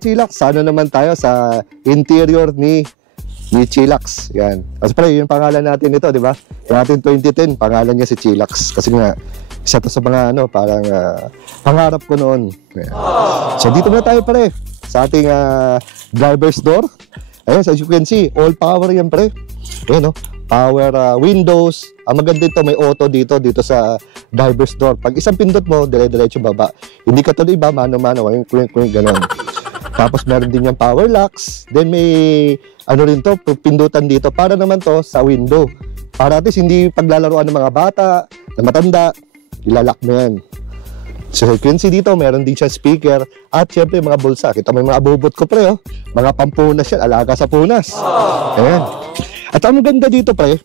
Chillax, sana naman tayo sa interior ni Chillax. Yan. Kasi pre, yung pangalan natin ito, di ba? Yung ating 2010, pangalan niya si Chillax. Kasi nga, isa to sa mga ano, parang pangarap ko noon. Yan. So dito na tayo pre, sa ating driver's door. Ayan, as you can see, all power yan pre. Ayan, no? Power windows. Ang maganda ito, may auto dito sa driver's door. Pag isang pindot mo, dire-diretso baba. Hindi ka tuloy ba, mano-mano, yung gano'n. Tapos meron din yung power locks. Then may, ano rin to, pindutan dito. Para naman to sa window. Para at least hindi paglalaroan ng mga bata, na matanda, ilalak mo yan. So you can see dito, meron din siya speaker. At syempre mga bulsa. Kita mo yung mga abubot ko pre, oh. Mga pampunas yan, alaga sa punas. Ayan. At ang maganda dito pre,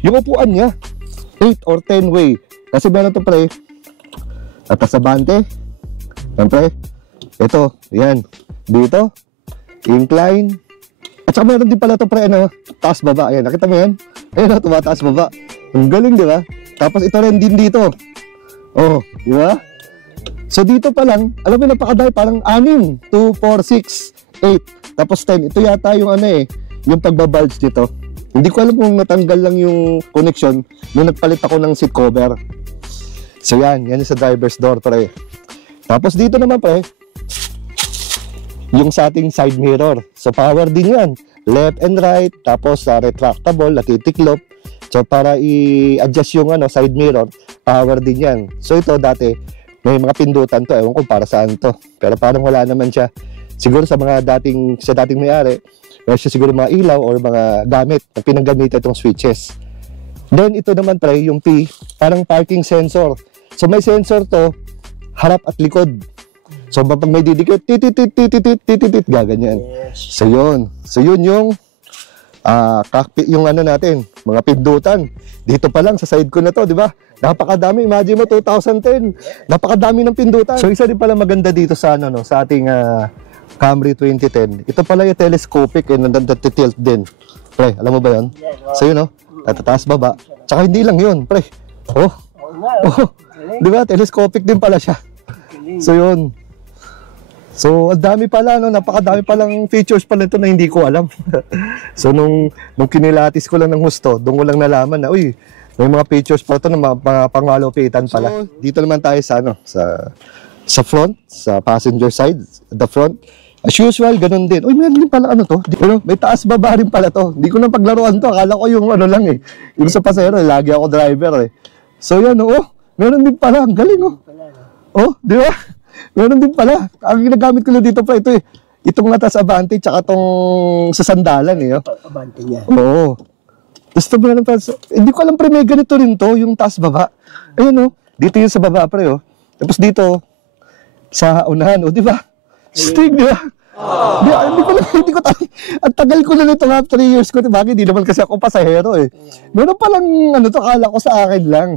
yung upuan niya 8 or 10 way. Kasi meron to pre atas sa bante. Yan pre. Ito, yan. Dito incline. At saka meron din pala to pre, ano, taas baba. Ayan, nakita mo yan? Ayan, tumataas baba. Ang galing, di ba? Tapos ito rin din dito. Oh, di ba? So dito pa lang, alam mo napakadami, parang 6, 2, 4, 6, 8. Tapos 10. Ito yata yung ano eh, yung pagbabulge dito. Hindi ko alam kung natanggal lang yung connection nung nagpalit ako ng seat cover. So yan yung sa driver's door pre. Tapos dito naman pre, yung sa ating side mirror. So power din yan, left and right. Tapos retractable, natitiklop. So para i-adjust yung ano, side mirror, power din yan. So ito dati, may mga pindutan to, ewan ko para saan to. Pero parang wala naman siya. Siguro sa mga dating may-ari, meron siya siguro mga ilaw or mga gamit na pinanggamitan itong switches. Then ito naman pre, yung P, parang parking sensor. So may sensor to, harap at likod. So pag may didikit, titit, gaganyan. So yun. So yun yung cockpit, yung ano natin, mga pindutan. Dito pa lang sa side ko na to, di ba? Napakadami, imagine mo 2010. Napakadami ng pindutan. So isa din pala maganda dito sa ano no, sa ating Camry 2010. Ito pala yung telescopic and nandatilt din. Pre, alam mo ba yun? So yun no, natataas baba. Tsaka hindi lang yun, pre. Oh, di ba? Telescopic din pala siya. So yun. So ang dami pala, no? Napakadami palang features pala ito na hindi ko alam. So nung kinilatis ko lang ng gusto, doon ko lang nalaman na, uy, may mga features pa ito na mga pangmalupitan pala. So, dito naman tayo sa ano, sa front, sa passenger side, the front. As usual, ganun din. Uy, meron din pala ano to. Pero may taas baba rin pala to. Hindi ko na paglaruan to. Akala ko yung ano lang eh. Yung sa pasero, lagi ako driver eh. So yan, oh, meron din pala. Ang galing oh. Oh, di ba? Meron din pala. Ang ginagamit ko lang dito pa ito eh. Itong natas Avante, tsaka itong sa sandalan eh. Oh. Avante niya. Oo. Gusto mo na pa. Hindi ko alam pre, may ganito rin to, yung taas baba. Ayun oh. Dito yung sa baba pre oh. Tapos dito, sa unahan oh, di ba? Stig, di ba? Hindi ko ang tagal ko na nito nga, 3 years ko, bakit? Hindi naman kasi ako pasahero eh. Meron palang ano to, kala ko sa akin lang.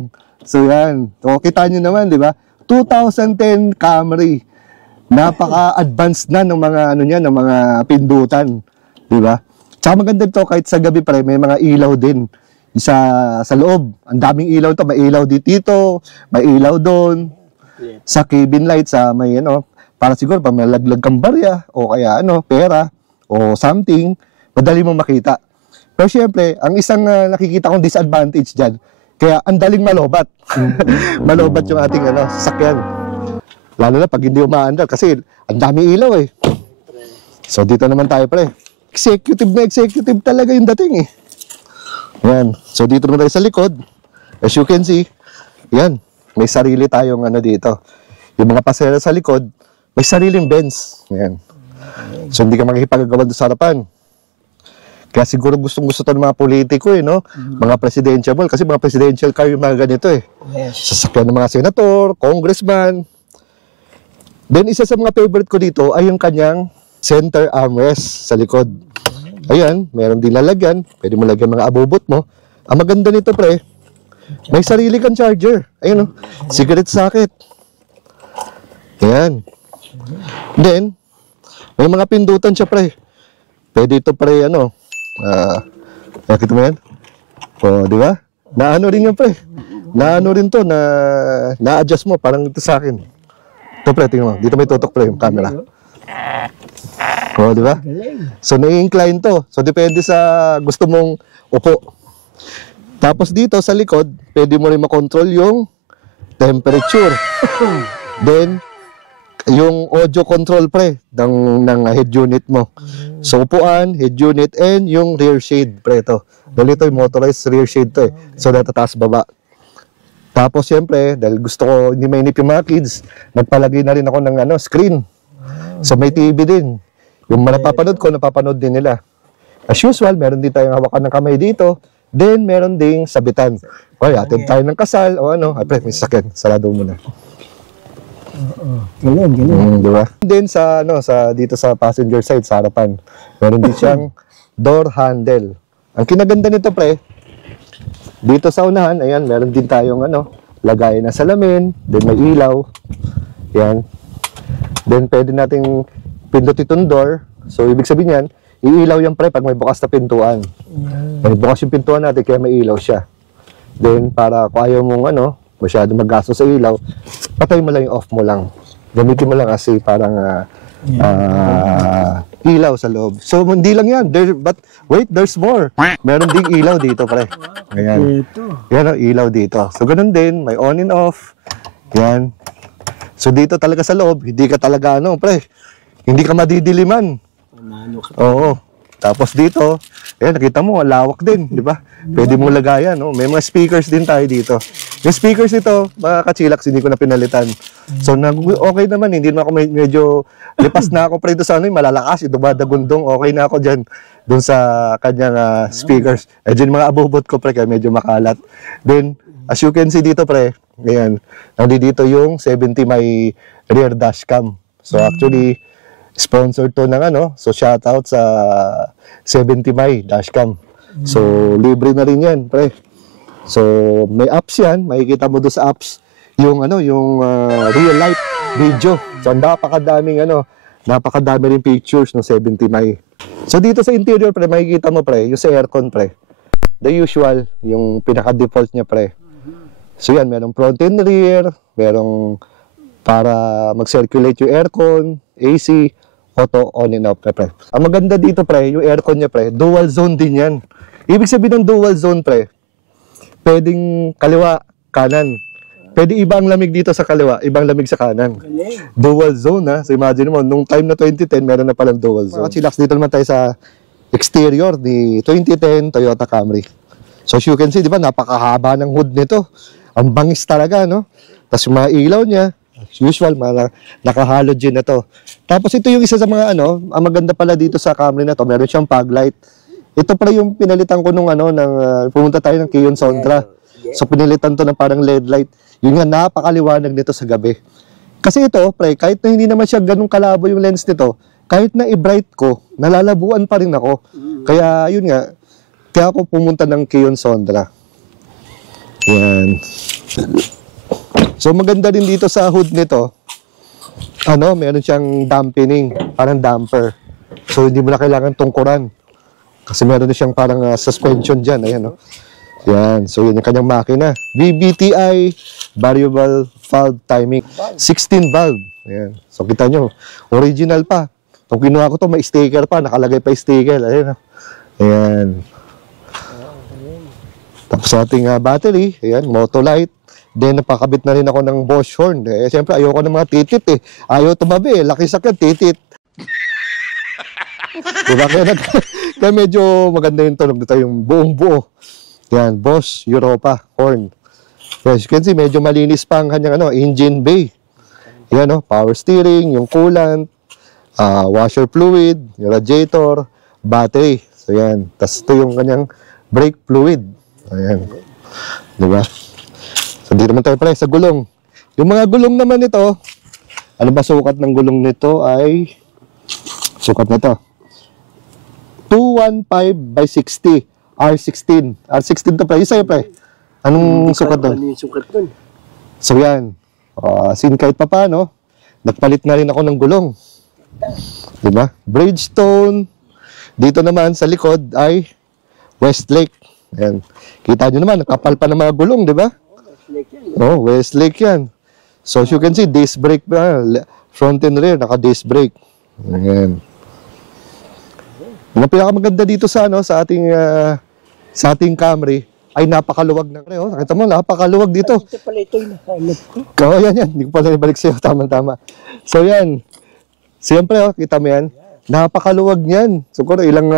So yan, so, kita nyo naman, di ba? 2010 Camry. Napaka-advanced na ng mga ano niya, ng mga pindutan, di ba? Tsaka maganda to, kahit sa gabi pa rin, may mga ilaw din sa loob. Ang daming ilaw to, may ilaw dito, may ilaw doon. Sa cabin light, sa may ano, para siguro pag may laglag kang barya o kaya ano, pera o something, madali mo makita. Pero syempre, ang isang nakikita kong disadvantage dyan, kaya ang daling malobat. Malobat yung ating ano, sasakyan. Lalo na pag hindi umaandar kasi ang dami ilaw eh. So dito naman tayo pre. Executive talaga yung dating eh. Yan. So dito naman tayo sa likod. As you can see, yan. May sarili tayong ano dito. Yung mga pasahero sa likod, may sariling Benz. Yan. So hindi ka makikipagagawa doon sa harapan. Kaya siguro gustong-gusto to ng mga politiko eh, no? Mga presidential, kasi mga presidential car yung mga ganito eh. Yes. Sasakyan ng mga senator, congressman. Then isa sa mga favorite ko dito ay yung kanyang center armrest sa likod. Ayan, meron din lalagyan. Pwede mo lagyan mga abubot mo. Ang maganda nito pre, may sarili kang charger. Ayun oh, cigarette socket. Ayan. Then, may mga pindutan siya pre. Pwede ito pre, ano, nakita mo yan? O, di ba? Naano rin yan pre. Naano rin to, na-adjust mo, parang ito sa akin. Ito pre, tingnan mo. Dito may tutok pre, yung camera. O, di ba? So, nai-incline to. So, depende sa gusto mong upo. Tapos dito sa likod, pwede mo rin makontrol yung temperature. Then, yung audio control pre ng head unit mo. So, upuan, head unit, and yung rear shade pre ito. Dahil ito yung motorized rear shade to eh. So, natataas baba. Tapos, siyempre, dahil gusto ko hindi mainip yung mga kids, nagpalagay na rin ako ng screen. So, may TV din. Yung napapanood ko, napapanood din nila. As usual, meron din tayong hawakan ng kamay dito. Then, meron ding sabitan. Okay, atid tayo ng kasal o ano. Ay, pre, may sakyan. Sarado mo na. Galing. Diba? Then sa dito sa passenger side sa harapan, meron din siyang door handle. Ang kinaganda nito pre, dito sa unahan, ayan, meron din tayong lagayan na salamin, then may ilaw. Yan. Then pwede nating pindutin itong door. So ibig sabihin yan, iilaw yan pre pag may bukas na pintuan. May bukas yung pintuan natin kaya may ilaw siya. Then para kung ayaw mong masyado maggasto sa ilaw, patay mo lang yung off mo lang. Gamitin mo lang kasi parang ilaw sa loob. So, hindi lang yan. But wait, there's more. Meron ding ilaw dito, pre. Ayan. Yan ang ilaw dito. So, ganun din. May on and off. Yan. So, dito talaga sa loob, hindi ka talaga, pre, hindi ka madidiliman. Oo. Tapos dito, nakita mo, lawak din, di ba? Pwede mo lagayan, may mga speakers din tayo dito. Yung speakers ito, mga kachilax, hindi ko na pinalitan. So, okay naman, hindi naman ako medyo, lipas na ako pre ito sa malalakas, yung dumadagundong, okay na ako dyan, dun sa kanyang speakers. Dyan mga abubot ko pre, kaya medyo makalat. Then, as you can see dito pre, ayan, nandito yung 70 may rear dashcam. So, actually, sponsored to ng so shoutout sa 70 may dashcam. So libre na rin yan pre. So may apps yan, makikita mo doon sa apps yung yung real life video. So napakadaming napakadami rin pictures ng 70 may. So dito sa interior pre, makikita mo pre, yung sa aircon pre. The usual, yung pinaka default niya pre. So yan, merong front and rear, merong para mag-circulate yung aircon, AC, auto on and off pre. Ang maganda dito pre, yung aircon niya pre, dual zone din yan. Ibig sabihin ng dual zone pre, pwedeng kaliwa, kanan. Pwede ibang lamig dito sa kaliwa, ibang lamig sa kanan. Dual zone ha. So imagine mo, nung time na 2010, meron na palang dual zone. Chillax, dito naman tayo sa exterior ni 2010 Toyota Camry. So as you can see, di ba, napakahaba ng hood nito. Ang bangis talaga, no? Tapos yung mga ilaw niya, usual, naka-halogen na to. Tapos ito yung isa sa mga ang maganda pala dito sa Camry na to, meron siyang fog light. Ito pala yung pinalitan ko nung pumunta tayo ng Kion Sondra. So pinalitan to ng parang LED light. Yun nga, napakaliwanag nito sa gabi. Kasi ito, pre, kahit na hindi naman siya ganun kalabo yung lens nito, kahit na i-bright ko, nalalabuan pa rin ako. Kaya yun nga, kaya ako pumunta ng Kion Sondra. Yan. So maganda din dito sa hood nito, meron siyang dampening, parang damper. So hindi mo na kailangan tungkuran. Kasi meron na siyang parang suspension dyan, ayan Yan, so yun yung kanyang makina. VVTi, variable valve timing, 16 valve. Ayan, so kita nyo, original pa. Kung kinuha ko to, may sticker pa, nakalagay pa yung sticker, ayan Ayan. Tapos ating battery, ayan, Motolite. Then napakabit na rin ako ng Bosch horn. Siyempre ayoko ng mga titit Ayaw tumabi laki sakit, titit. Diba? Kaya medyo maganda yung tunog dito, yung buong buo. Yan, Bosch Europa horn. As you can see, medyo malinis pa ang kanyang engine bay. Yan power steering, yung coolant, washer fluid, yung radiator, battery. So yan. Tapos ito yung kanyang brake fluid. Ayan. Diba? So dito naman tayo pala sa gulong. Yung mga gulong naman nito, ano ba sukat ng gulong nito ay sukat na to 215 by 60 R16. R16 to pre. Isa yun pre. Anong sukat doon? Ano yung sukat doon? So yan. Sin kahit pa paano, nagpalit na rin ako ng gulong. Diba? Bridgestone. Dito naman sa likod ay Westlake. Ayan. Kita nyo naman, nakapal pa ng mga gulong, diba? Westlake yan. So as you can see, disc brake, front and rear, naka-disc brake. Ayan. Ang pinakamaganda dito sa ano sa ating Camry ay napakaluwag ng oh. Nakita mo, napakaluwag dito. Ito pala ito yung nakalap ko. Oo, yan. Hindi ko pala ibalik sa'yo. Tama-tama. So, yan. Siyempre, oh, kita mo yan. Napakaluwag niyan. Siguro ilang,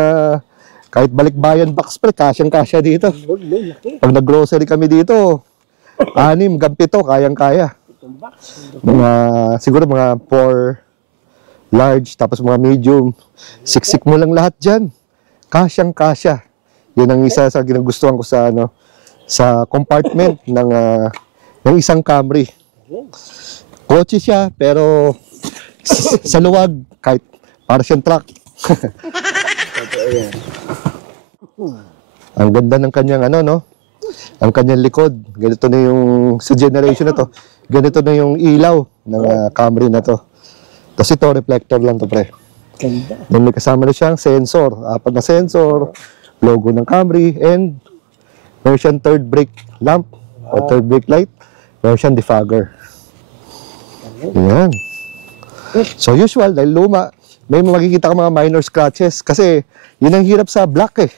kahit balikbayan box pre, kasyang-kasya dito. Pag nag-grocery kami dito, 6 hanggang 7, kayang-kaya. Siguro mga 4 large, tapos mga medium. Siksik mo lang lahat dyan. Kasyang-kasya. Yun ang isa sa ginagustuhan ko sa sa compartment ng isang Camry. Kotse siya pero sa luwag kahit para siyang truck. Ang ganda ng kanyang ang kanyang likod. Ganito na yung sa generation na to. Ganito na yung ilaw ng Camry na to. Tapos ito reflector lang to pre. Ganda. Then may kasama na siyang sensor, 4 na sensor. Logo ng Camry, and meron siyang third brake lamp o third brake light. Meron siyang defogger. Ayan. So usual, dahil luma, may makikita ka mga minor scratches kasi yun ang hirap sa black eh.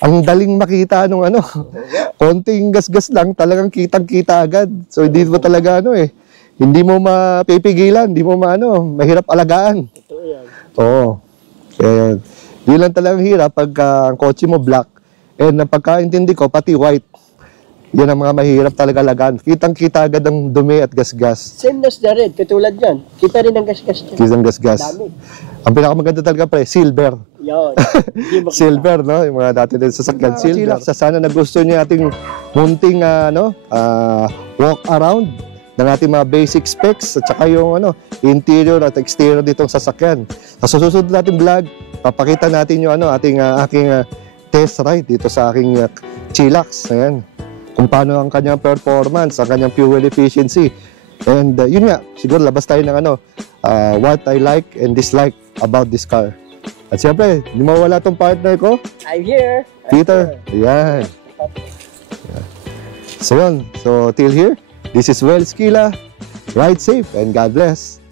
Ang daling makita nung konting gasgas lang, talagang kitang-kita agad. So hindi mo talaga hindi mo mapipigilan, hindi mo mahirap alagaan. Oo. Kaya yun lang talagang hirap pag ang kotse mo black. And ang pagkaintindi ko, pati white. Yan ang mga mahirap talaga alagaan. Kitang-kita agad ang dumi at gasgas. Same as the red, katulad yan. Kita rin ang gas-gas dyan. Kitang gasgas. Dami. Ang pinakamaganda talaga pre, silver. Yun. Silver, no? Yung mga dati din sasakyan. Silver. Sa sana nagustuhan niyo ating munting walk around ng ating mga basic specs at saka yung interior at exterior ditong sasakyan. Sa susunod natin vlog, papakita natin yung aking test ride dito sa aking Chillax. Ayan. Kung paano ang kanyang performance, ang kanyang fuel efficiency. And yun nga, siguro labas tayo ng what I like and dislike about this car. At siyempre, hindi mawala tong partner ko. I'm here. Peter. Ayan. So yun. So till here, this is Well Skila. Ride safe and God bless.